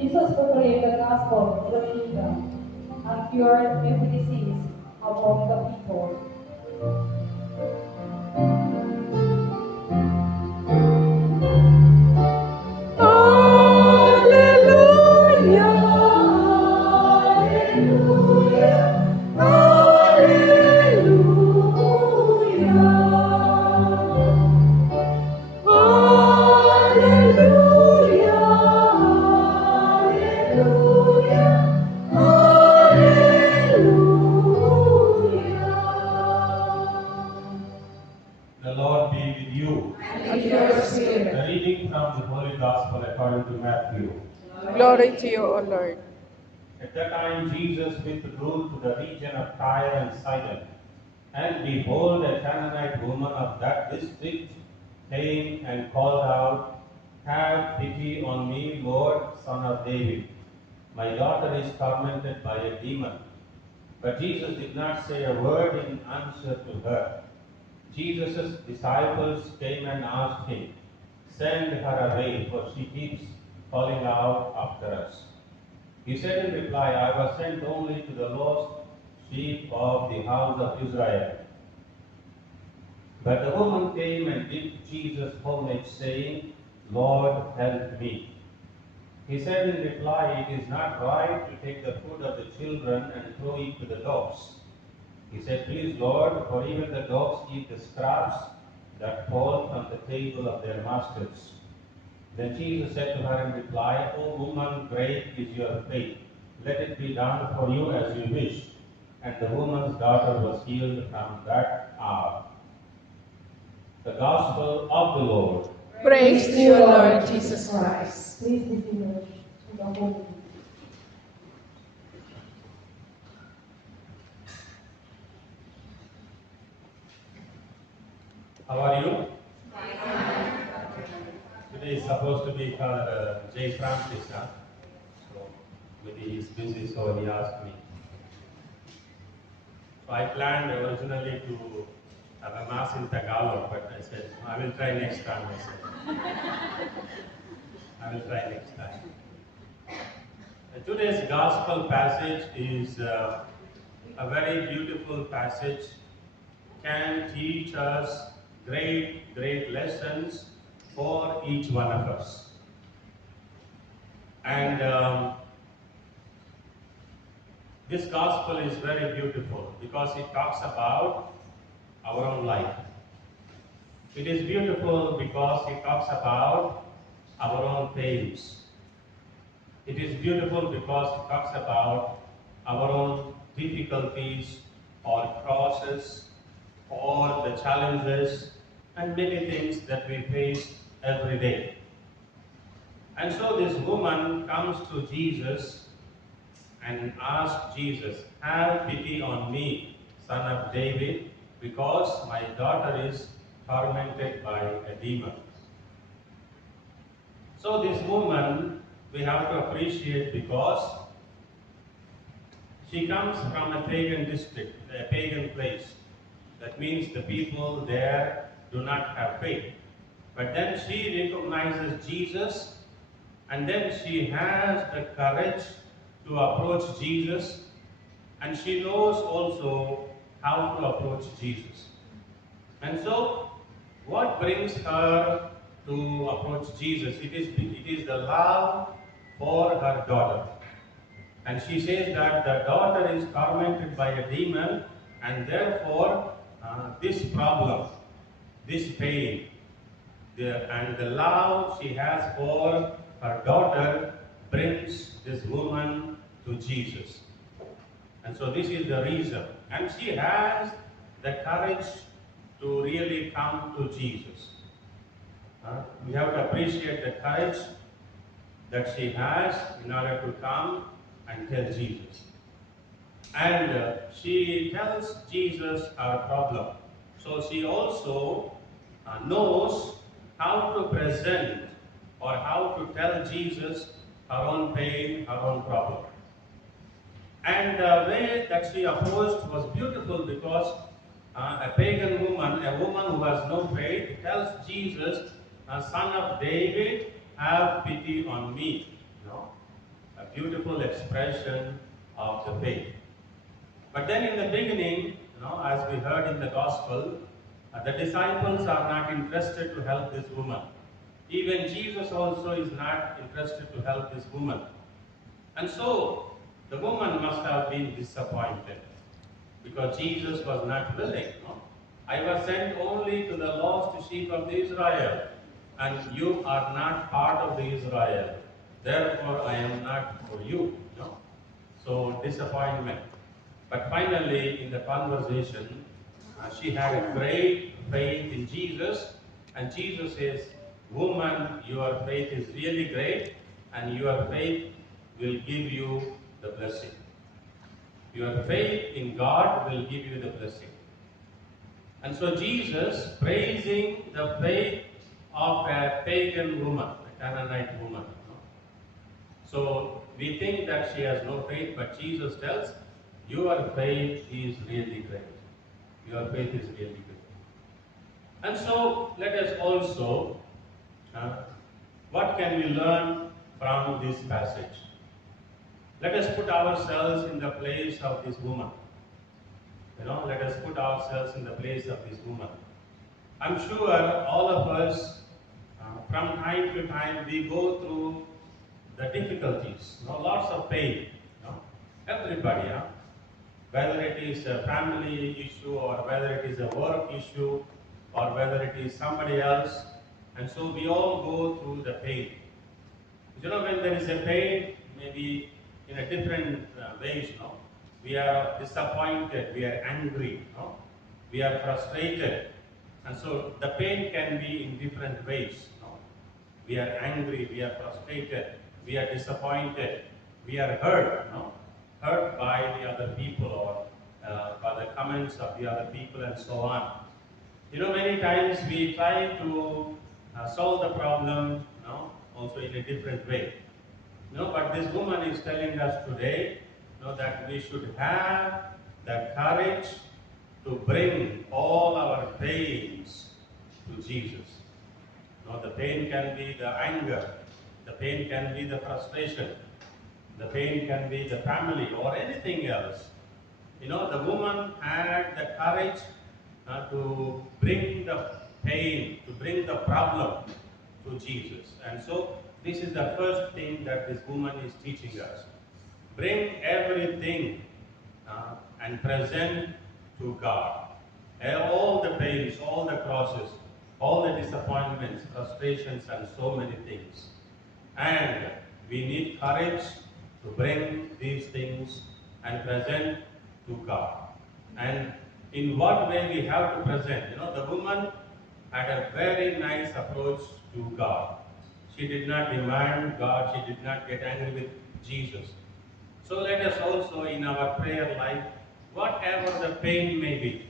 Jesus proclaimed the gospel of the kingdom and cured every disease among the people. Hallelujah, hallelujah, hallelujah. Hallelujah, hallelujah, hallelujah. The Lord be with you. And your spirit. A reading from the Holy Gospel according to Matthew. Glory to you, O Lord. At that time Jesus withdrew to the region of Tyre and Sidon. And behold, a Canaanite woman of that district came and called out, "Have pity on me, Lord, Son of David. My daughter is tormented by a demon." But Jesus did not say a word in answer to her. Jesus' disciples came and asked him, "Send her away, for she keeps calling out after us." He said in reply, "I was sent only to the lost sheep of the house of Israel." But the woman came and did Jesus homage, saying, "Lord, help me." He said in reply, "It is not right to take the food of the children and throw it to the dogs." He said, "Please, Lord, for even the dogs eat the scraps that fall from the table of their masters." Then Jesus said to her in reply, "O woman, great is your faith. Let it be done for you as you wish." And the woman's daughter was healed from that hour. The Gospel of the Lord. Praise to you, Lord Jesus Christ. Please be seated to the Holy Reading. How are you? Today is supposed to be called Jay Francis, huh? So maybe he's busy, so he asked me. So I planned originally to have a mass in Tagalog, but I said, I will try next time, I said. I will try next time. Today's gospel passage is a very beautiful passage, can teach us great lessons for each one of us. And this gospel is very beautiful because it talks about our own life. It is beautiful because it talks about our own pains. It is beautiful because it talks about our own difficulties or crosses or the challenges and many things that we face every day. And so this woman comes to Jesus and asks Jesus, "Have pity on me, Son of David, because my daughter is tormented by a demon." So this woman we have to appreciate because she comes from a pagan district, a pagan place. That means the people there do not have faith. But then she recognizes Jesus, and then she has the courage to approach Jesus, and she knows also how to approach Jesus. And so, what brings her to approach Jesus? It is the love for her daughter. And she says that the daughter is tormented by a demon, and therefore this problem, this pain, and the love she has for her daughter brings this woman to Jesus. And so this is the reason. And she has the courage to really come to Jesus. We have to appreciate the courage that she has in order to come and tell Jesus. And she tells Jesus her problem. So she also knows how to present or how to tell Jesus her own pain, her own problem. And the way that she approached was beautiful because a pagan woman, a woman who has no faith, tells Jesus, "Son of David, have pity on me." You know? beautiful expression of the faith. But then in the beginning, as we heard in the gospel, the disciples are not interested to help this woman. Even Jesus also is not interested to help this woman. And so the woman must have been disappointed because Jesus was not willing. I was sent only to the lost sheep of Israel, and you are not part of the Israel. Therefore, I am not for you. So disappointment. But finally, in the conversation, she had a great faith in Jesus, and Jesus says, "Woman, your faith is really great, and your faith will give you the blessing. Your faith in God will give you the blessing." And so Jesus, praising the faith of a pagan woman, a Canaanite woman. So we think that she has no faith, but Jesus tells, your faith is really great. Your faith is really great. And so let us also, what can we learn from this passage? Let us put ourselves in the place of this woman. Let us put ourselves in the place of this woman. I'm sure all of us, from time to time, we go through the difficulties, lots of pain. Everybody, whether it is a family issue or whether it is a work issue or whether it is somebody else. And so we all go through the pain. When there is a pain, maybe in a different ways, we are disappointed, we are angry, we are frustrated. And so the pain can be in different ways. We are angry, we are frustrated, we are disappointed, we are hurt, hurt by the other people or by the comments of the other people and so on. Many times we try to solve the problem, also in a different way. But this woman is telling us today, that we should have the courage to bring all our pains to Jesus. The pain can be the anger, the pain can be the frustration, the pain can be the family or anything else. The woman had the courage to bring the pain, to bring the problem to Jesus. And so this is the first thing that this woman is teaching us. Bring everything and present to God. All the pains, all the crosses, all the disappointments, frustrations, and so many things. And we need courage to bring these things and present to God. And in what way we have to present? The woman had a very nice approach to God. She did not demand God, she did not get angry with Jesus. So let us also in our prayer life, whatever the pain may be,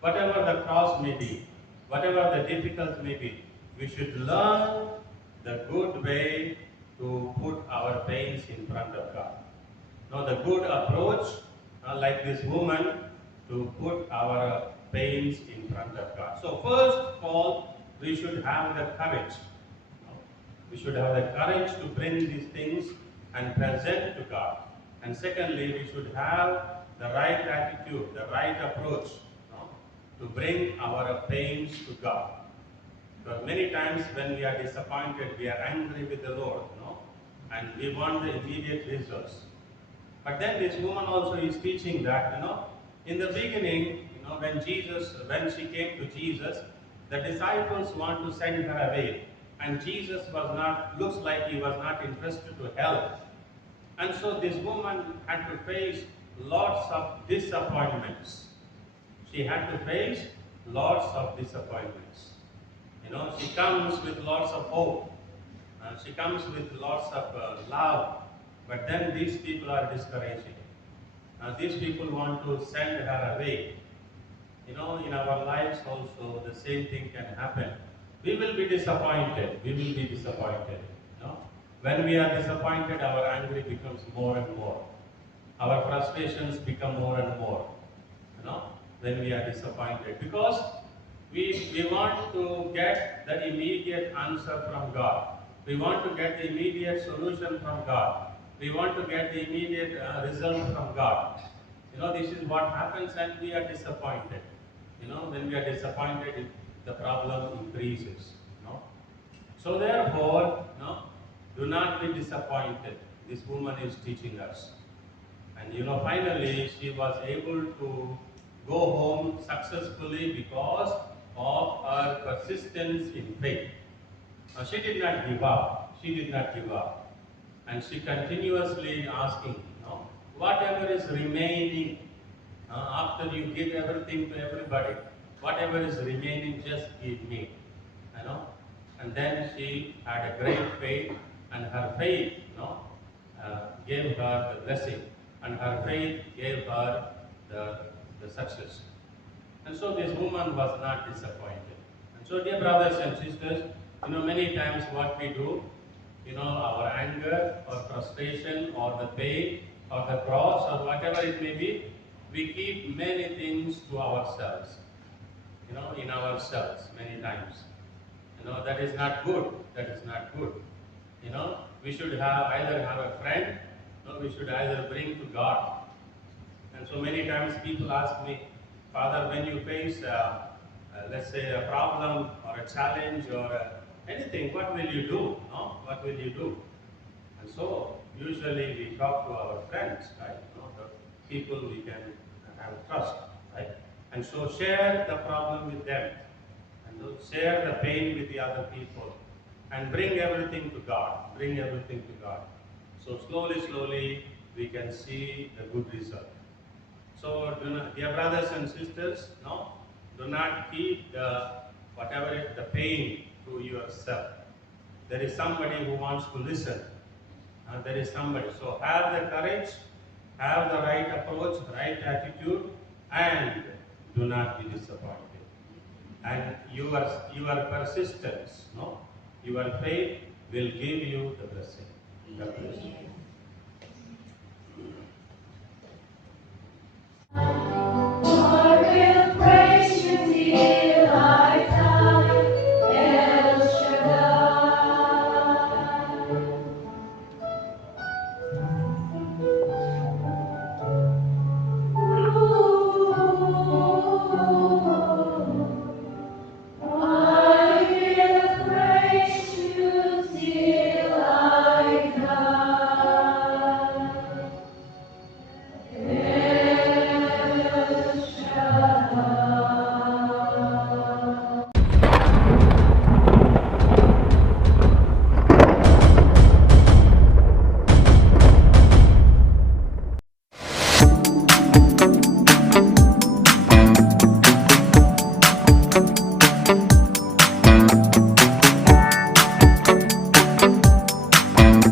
whatever the cross may be, whatever the difficulty may be, we should learn the good way to put our pains in front of God. The good approach, like this woman, to put our pains in front of God. So first of all, we should have the courage. We should have the courage to bring these things and present to God. And secondly, we should have the right attitude, the right approach to bring our pains to God. Because many times when we are disappointed, we are angry with the Lord, and we want the immediate results. But then this woman also is teaching that, in the beginning, when she came to Jesus, the disciples want to send her away. And Jesus looks like he was not interested to help. And so this woman had to face lots of disappointments. She had to face lots of disappointments. She comes with lots of hope. She comes with lots of love. But then these people are discouraging. These people want to send her away. In our lives also, the same thing can happen. We will be disappointed. We will be disappointed. When we are disappointed, our anger becomes more and more. Our frustrations become more and more. When we are disappointed. Because we want to get the immediate answer from God. We want to get the immediate solution from God. We want to get the immediate result from God. This is what happens, and we are disappointed. When we are disappointed, the problem increases. So therefore, do not be disappointed. This woman is teaching us. And finally, she was able to go home successfully because of her persistence in faith. Now, she did not give up. She did not give up. And she continuously asking, whatever is remaining, after you give everything to everybody, whatever is remaining, just give me. And then she had a great faith, and her faith, gave her the blessing, and her faith gave her the success. And so this woman was not disappointed. And so, dear brothers and sisters, many times what we do, our anger or frustration or the pain or the cross or whatever it may be, we keep many things to ourselves, in ourselves many times. That is not good. That is not good. We should either have a friend, or we should either bring to God. And so many times people ask me, Father, when you face, let's say, a problem or a challenge or anything, what will you do? What will you do? And so usually we talk to our friends, right? The people we can have trust, right? And so share the problem with them, and share the pain with the other people, and bring everything to God. Bring everything to God. So slowly, we can see the good result. So, dear brothers and sisters, do not keep the pain to yourself. There is somebody who wants to listen. There is somebody. So have the courage, have the right approach, right attitude, and do not be disappointed. And your persistence, your faith will give you the blessing. God bless you.